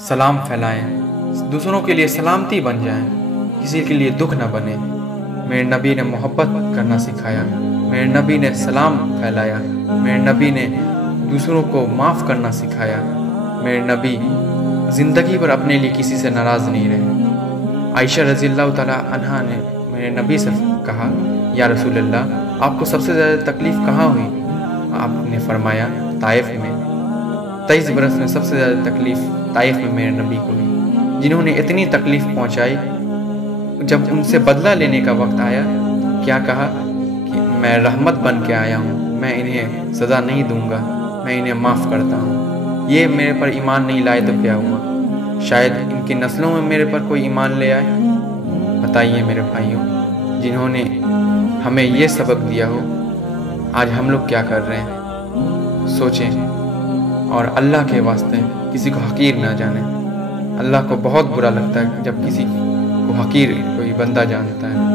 सलाम फैलाएं, दूसरों के लिए सलामती बन जाएं, किसी के लिए दुख न बने। मेरे नबी ने मोहब्बत करना सिखाया, मेरे नबी ने सलाम फैलाया, मेरे नबी ने दूसरों को माफ़ करना सिखाया। मेरे नबी ज़िंदगी भर अपने लिए किसी से नाराज़ नहीं रहे। आयशा रज़ियल्लाहु ताला अन्हा ने मेरे नबी से कहा, या रसूल अल्लाह, आपको सबसे ज़्यादा तकलीफ़ कहाँ हुई? आपने फरमाया, ताइफ में। 23 बरस में सबसे ज़्यादा तकलीफ़ ताइफ में मेरे नबी को हुई, जिन्होंने इतनी तकलीफ़ पहुँचाई। जब उनसे बदला लेने का वक्त आया, क्या कहा कि मैं रहमत बन के आया हूँ, मैं इन्हें सज़ा नहीं दूंगा, मैं इन्हें माफ़ करता हूँ। ये मेरे पर ईमान नहीं लाए तो क्या हुआ? शायद इनकी नस्लों में मेरे पर कोई ईमान ले आए। बताइए मेरे भाइयों, जिन्होंने हमें ये सबक दिया हो, आज हम लोग क्या कर रहे हैं? सोचें और अल्लाह के वास्ते किसी को हकीर ना जाने। अल्लाह को बहुत बुरा लगता है जब किसी को हकीर कोई बंदा जानता है।